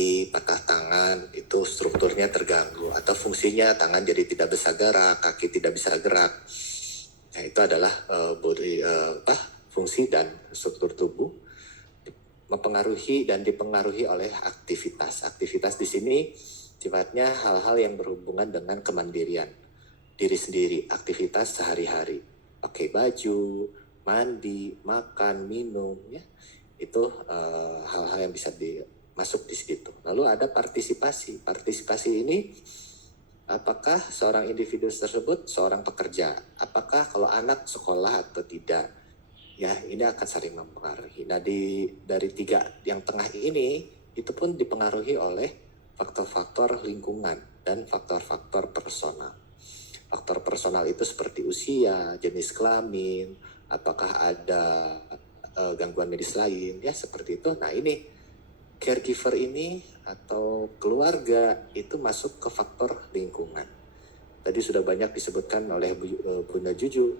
kaki, patah tangan, itu strukturnya terganggu atau fungsinya tangan jadi tidak bisa gerak, kaki tidak bisa gerak. Nah, itu adalah fungsi dan struktur tubuh mempengaruhi dan dipengaruhi oleh aktivitas. Aktivitas di sini sifatnya hal-hal yang berhubungan dengan kemandirian diri sendiri, aktivitas sehari-hari, pakai baju, mandi, makan, minum, ya itu hal-hal yang bisa masuk di situ. Lalu ada partisipasi. Partisipasi ini apakah seorang individu tersebut seorang pekerja, apakah kalau anak sekolah atau tidak, ya ini akan saling mempengaruhi. Nah dari tiga yang tengah ini itu pun dipengaruhi oleh faktor-faktor lingkungan dan faktor-faktor personal. Faktor personal itu seperti usia, jenis kelamin, apakah ada gangguan medis lain, ya seperti itu. Nah ini caregiver ini atau keluarga itu masuk ke faktor lingkungan. Tadi sudah banyak disebutkan oleh Bunda Juju,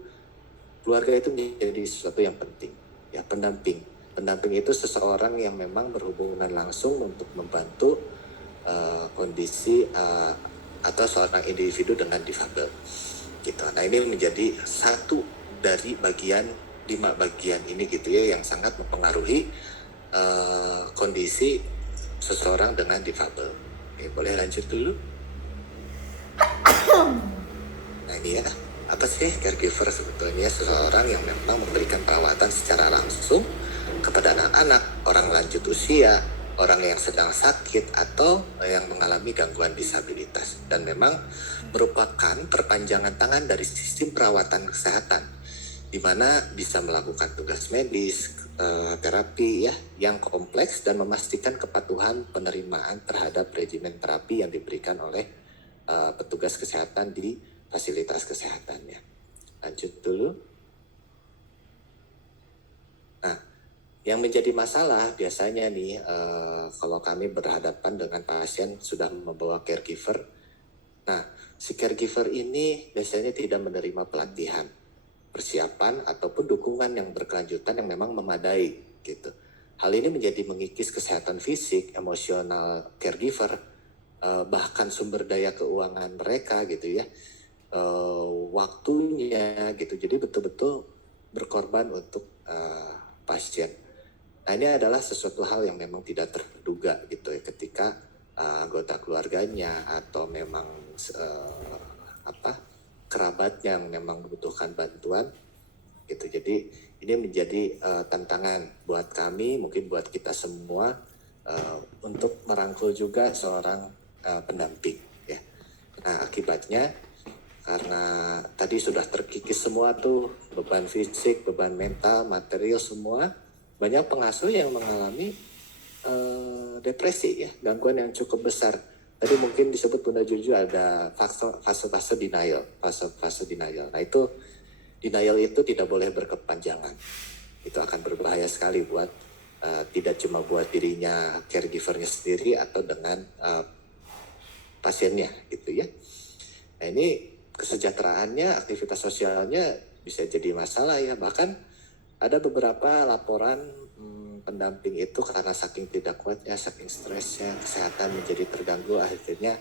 keluarga itu menjadi sesuatu yang penting. Ya, pendamping. Pendamping itu seseorang yang memang berhubungan langsung untuk membantu kondisi atau seorang individu dengan difabel. Gitu. Nah ini menjadi satu dari lima bagian ini gitu ya yang sangat mempengaruhi kondisi seseorang dengan difabel. Oke, boleh lanjut dulu. Nah ini ya, apa sih caregiver sebetulnya? Seseorang yang memang memberikan perawatan secara langsung kepada anak-anak, orang lanjut usia, orang yang sedang sakit atau yang mengalami gangguan disabilitas, dan memang merupakan perpanjangan tangan dari sistem perawatan kesehatan, di mana bisa melakukan tugas medis, terapi ya yang kompleks dan memastikan kepatuhan penerimaan terhadap regimen terapi yang diberikan oleh petugas kesehatan di fasilitas kesehatannya. Lanjut dulu. Nah, yang menjadi masalah biasanya nih kalau kami berhadapan dengan pasien sudah membawa caregiver. Nah, si caregiver ini biasanya tidak menerima pelatihan, persiapan ataupun dukungan yang berkelanjutan yang memang memadai gitu. Hal ini menjadi mengikis kesehatan fisik, emosional caregiver, bahkan sumber daya keuangan mereka gitu ya, waktunya gitu. Jadi betul-betul berkorban untuk pasien. Nah ini adalah sesuatu hal yang memang tidak terduga gitu ya ketika anggota keluarganya atau memang kerabatnya yang memang membutuhkan bantuan gitu. Jadi ini menjadi tantangan buat kami, mungkin buat kita semua untuk merangkul juga seorang pendamping ya. Nah akibatnya karena tadi sudah terkikis semua tuh, beban fisik, beban mental, material semua, banyak pengasuh yang mengalami depresi ya, gangguan yang cukup besar. Tadi mungkin disebut Bunda Juju ada fase-fase denial, fase-fase denial. Nah itu denial itu tidak boleh berkepanjangan. Itu akan berbahaya sekali buat tidak cuma buat dirinya, caregivernya sendiri atau dengan pasiennya gitu ya. Nah ini kesejahteraannya, aktivitas sosialnya bisa jadi masalah ya. Bahkan ada beberapa laporan pendamping itu karena saking tidak kuatnya, saking stresnya, kesehatan menjadi terganggu, akhirnya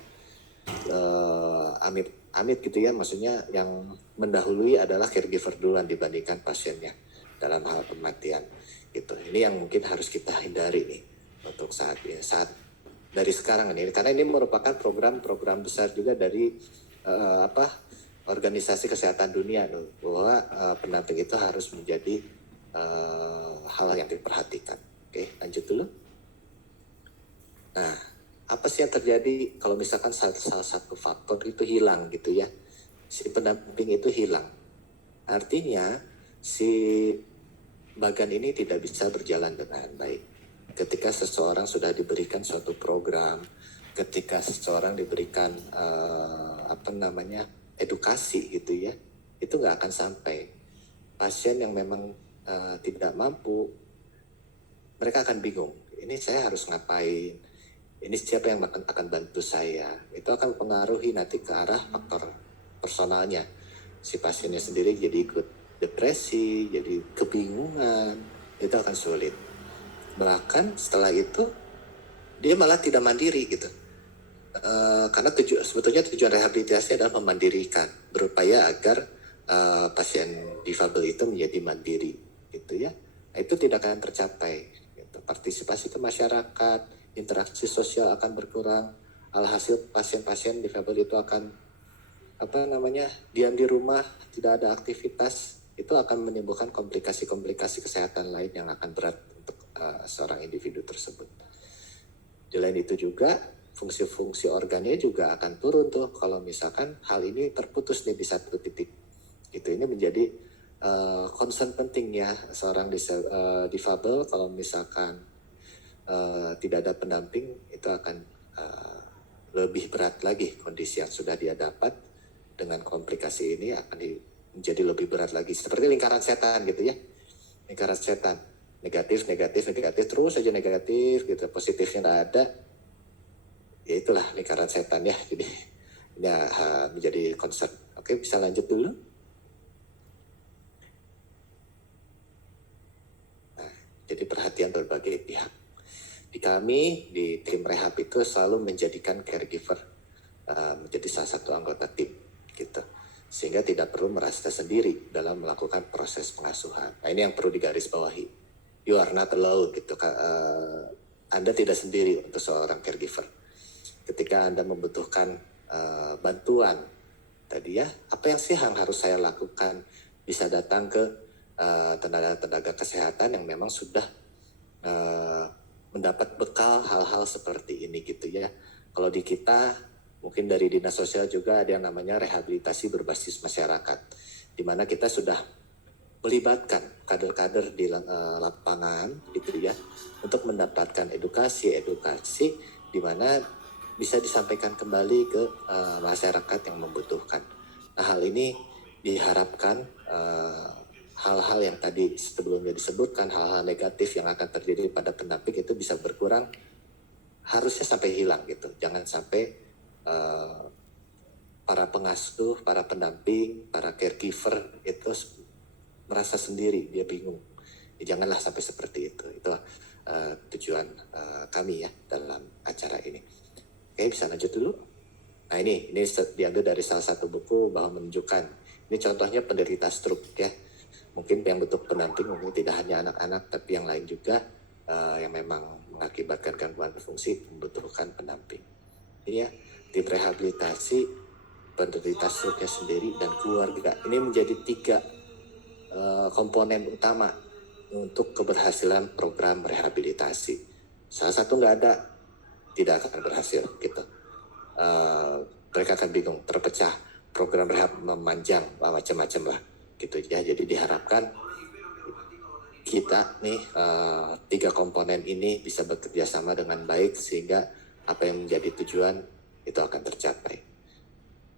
amit gitu ya, maksudnya yang mendahului adalah caregiver duluan dibandingkan pasiennya dalam hal kematian gitu. Ini yang mungkin harus kita hindari nih untuk saat dari sekarang ini, karena ini merupakan program besar juga dari organisasi kesehatan dunia bahwa pendamping itu harus menjadi hal yang diperhatikan. Oke, lanjut dulu. Nah, apa sih yang terjadi kalau misalkan salah satu faktor itu hilang gitu ya? Si pendamping itu hilang. Artinya si bagan ini tidak bisa berjalan dengan baik. Ketika seseorang sudah diberikan suatu program, ketika seseorang diberikan edukasi gitu ya, itu nggak akan sampai. Pasien yang memang tidak mampu, mereka akan bingung. Ini saya harus ngapain? Ini siapa yang akan bantu saya? Itu akan mempengaruhi nanti ke arah faktor personalnya. Si pasiennya sendiri jadi ikut depresi, jadi kebingungan, itu akan sulit. Bahkan setelah itu dia malah tidak mandiri gitu. Karena sebetulnya tujuan rehabilitasi adalah memandirikan, berupaya agar pasien difabel itu menjadi mandiri, gitu ya. Nah, itu tidak akan tercapai. Gitu. Partisipasi ke masyarakat, interaksi sosial akan berkurang. Alhasil pasien-pasien difabel itu akan diam di rumah, tidak ada aktivitas, itu akan menimbulkan komplikasi-komplikasi kesehatan lain yang akan berat untuk seorang individu tersebut. Di lain itu juga fungsi-fungsi organnya juga akan turun tuh kalau misalkan hal ini terputus nih di satu titik. Itu ini menjadi concern penting ya seorang difabel kalau misalkan tidak ada pendamping itu akan lebih berat lagi kondisi yang sudah dia dapat. Dengan komplikasi ini akan menjadi lebih berat lagi, seperti lingkaran setan gitu ya, lingkaran setan, negatif terus saja negatif gitu, positifnya nggak ada, ya itulah lingkaran setan ya. Jadi ini menjadi concern. Oke, bisa lanjut dulu. Nah, jadi perhatian berbagai pihak. Di kami di tim rehab itu selalu menjadikan caregiver menjadi salah satu anggota tim gitu, sehingga tidak perlu merasa sendiri dalam melakukan proses pengasuhan. Nah, ini yang perlu digarisbawahi. You are not alone gitu. Anda tidak sendiri untuk seorang caregiver. Ketika Anda membutuhkan bantuan tadi ya, apa yang sih yang harus saya lakukan? Bisa datang ke tenaga kesehatan yang memang sudah mendapat bekal hal-hal seperti ini gitu ya. Kalau di kita mungkin dari Dinas Sosial juga ada yang namanya rehabilitasi berbasis masyarakat, di mana kita sudah melibatkan kader-kader di lapangan gitu ya, untuk mendapatkan edukasi di mana bisa disampaikan kembali ke masyarakat yang membutuhkan. Nah, hal ini diharapkan hal-hal yang tadi sebelumnya disebutkan, hal-hal negatif yang akan terjadi pada pendamping itu bisa berkurang, harusnya sampai hilang gitu. Jangan sampai para pengasuh, para pendamping, para caregiver itu merasa sendiri, dia bingung. Ya, janganlah sampai seperti itu. Itu tujuan kami ya dalam acara ini. Oke, bisa lanjut dulu. Nah, ini diambil dari salah satu buku bahwa menunjukkan. Ini contohnya penderita stroke ya. Mungkin yang butuh pendamping mungkin tidak hanya anak-anak, tapi yang lain juga yang memang mengakibatkan gangguan fungsi membutuhkan pendamping. Ini ya, tim rehabilitasi, penderita stroke-nya sendiri, dan keluarga. Ini menjadi 3 komponen utama untuk keberhasilan program rehabilitasi. Salah satu nggak ada, tidak akan berhasil gitu. Mereka akan bingung, terpecah, program rehab memanjang, macam-macam lah gitu ya. Jadi diharapkan kita nih 3 komponen ini bisa bekerja sama dengan baik sehingga apa yang menjadi tujuan itu akan tercapai.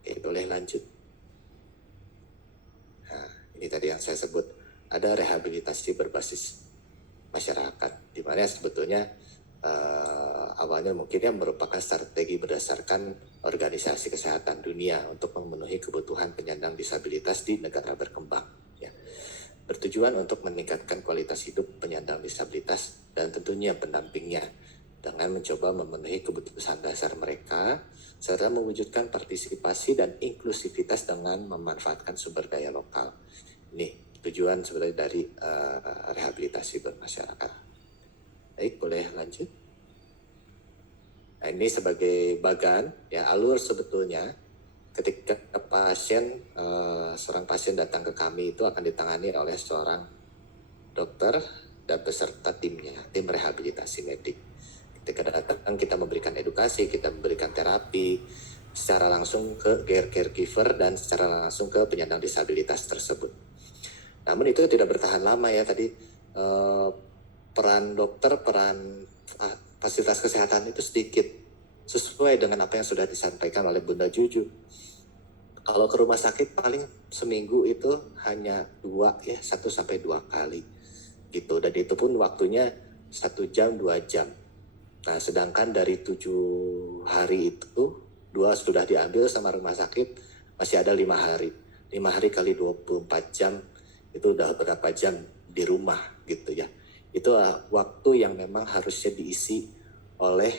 Oke, boleh lanjut. Nah, ini tadi yang saya sebut, ada rehabilitasi berbasis masyarakat, di mana sebetulnya awalnya mungkin ya merupakan strategi berdasarkan Organisasi Kesehatan Dunia untuk memenuhi kebutuhan penyandang disabilitas di negara berkembang. Ya. Bertujuan untuk meningkatkan kualitas hidup penyandang disabilitas dan tentunya pendampingnya dengan mencoba memenuhi kebutuhan dasar mereka serta mewujudkan partisipasi dan inklusivitas dengan memanfaatkan sumber daya lokal. Ini tujuan sebenarnya dari rehabilitasi bermasyarakat. Baik, boleh lanjut. Nah, ini sebagai bagan ya, alur sebetulnya ketika seorang pasien datang ke kami itu akan ditangani oleh seorang dokter dan beserta timnya, tim rehabilitasi medik. Ketika datang kita memberikan edukasi, kita memberikan terapi secara langsung ke caregiver dan secara langsung ke penyandang disabilitas tersebut. Namun itu tidak bertahan lama ya, tadi peran dokter, peran fasilitas kesehatan itu sedikit, sesuai dengan apa yang sudah disampaikan oleh Bunda Juju. Kalau ke rumah sakit paling seminggu itu hanya 1-2 kali gitu, dan itu pun waktunya 1 jam 2 jam. Nah, sedangkan dari 7 hari itu 2 sudah diambil sama rumah sakit, masih ada 5 hari. 5 hari kali 24 jam itu udah berapa jam di rumah gitu ya. Itu waktu yang memang harusnya diisi oleh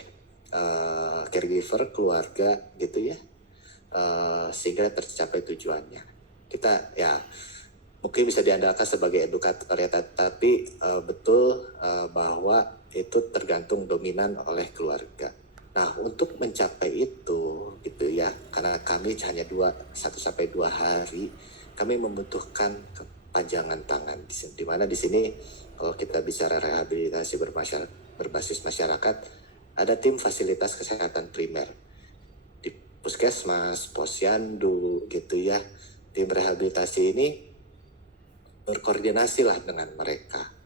caregiver, keluarga gitu ya, sehingga tercapai tujuannya. Kita ya mungkin bisa diandalkan sebagai edukator ya, tapi betul bahwa itu tergantung dominan oleh keluarga. Nah, untuk mencapai itu gitu ya, karena kami hanya 1 sampai 2 hari, kami membutuhkan kepanjangan tangan di mana di sini kalau kita bicara rehabilitasi berbasis masyarakat, ada tim fasilitas kesehatan primer di puskesmas, posyandu gitu ya. Tim rehabilitasi ini berkoordinasi lah dengan mereka.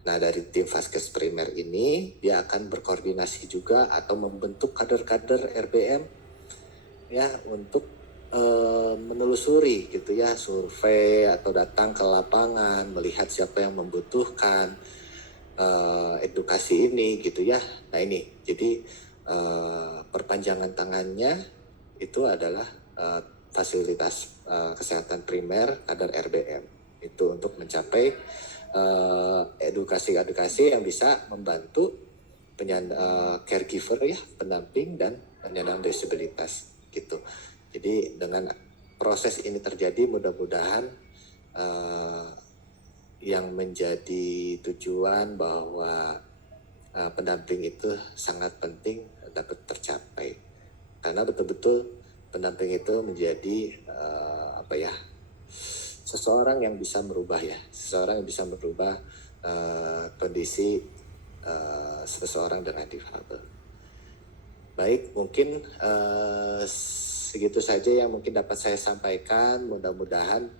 Nah, dari tim Vaskes primer ini dia akan berkoordinasi juga atau membentuk kader-kader RBM ya untuk menelusuri gitu ya, survei atau datang ke lapangan melihat siapa yang membutuhkan edukasi ini gitu ya. Nah, ini jadi perpanjangan tangannya itu adalah fasilitas kesehatan primer kader RBM itu untuk mencapai edukasi-edukasi yang bisa membantu caregiver ya, pendamping dan penyandang disabilitas gitu. Jadi dengan proses ini terjadi, mudah-mudahan yang menjadi tujuan bahwa pendamping itu sangat penting dapat tercapai, karena betul-betul pendamping itu menjadi seseorang yang bisa merubah ya, seseorang yang bisa merubah kondisi seseorang dengan difabel. Baik, mungkin segitu saja yang mungkin dapat saya sampaikan. Mudah-mudahan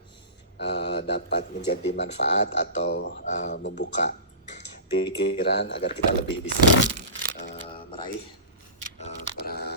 dapat menjadi manfaat atau membuka pikiran agar kita lebih bisa